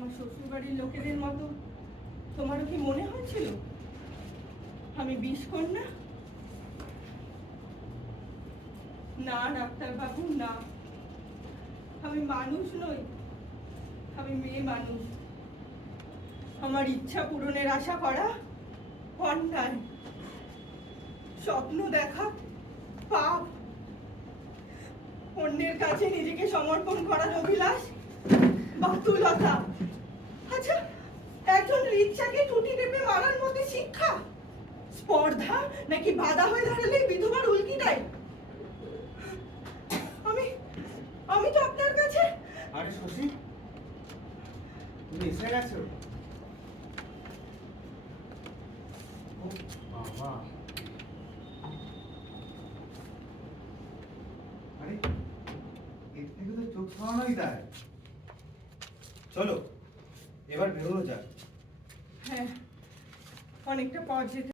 আমার শ্বশুরবাড়ির লোকেদের মতো তোমারও কি মনে হয়েছিল আমি বিষকন্যা? না ডাক্তারবাবু, না, আমি মানুষ নই, আমি মেয়ে মানুষ। আমার ইচ্ছা পূরণের আশা করা অন্যায়, স্বপ্ন দেখা পাপ, অন্যের কাছে নিজেকে সমর্পণ করার অভিলাষ বাতুলতা। আচ্ছা, একজন রিকশাকে টুটি টেপে মারার মধ্যে শিক্ষা, স্পর্ধা নাকি বাধা হয়ে দাঁড়ালে বিধবার উল্কি দেয়? আমি আমি তো আপনার কাছে। আরে শশী, তুমি এসে গেছো? ও বাবা, আরে এর থেকে তো চোখ সরানোই দেয়। চলো এবার বেরোনো যাক। হ্যাঁ, অনেকটা পথ যেতে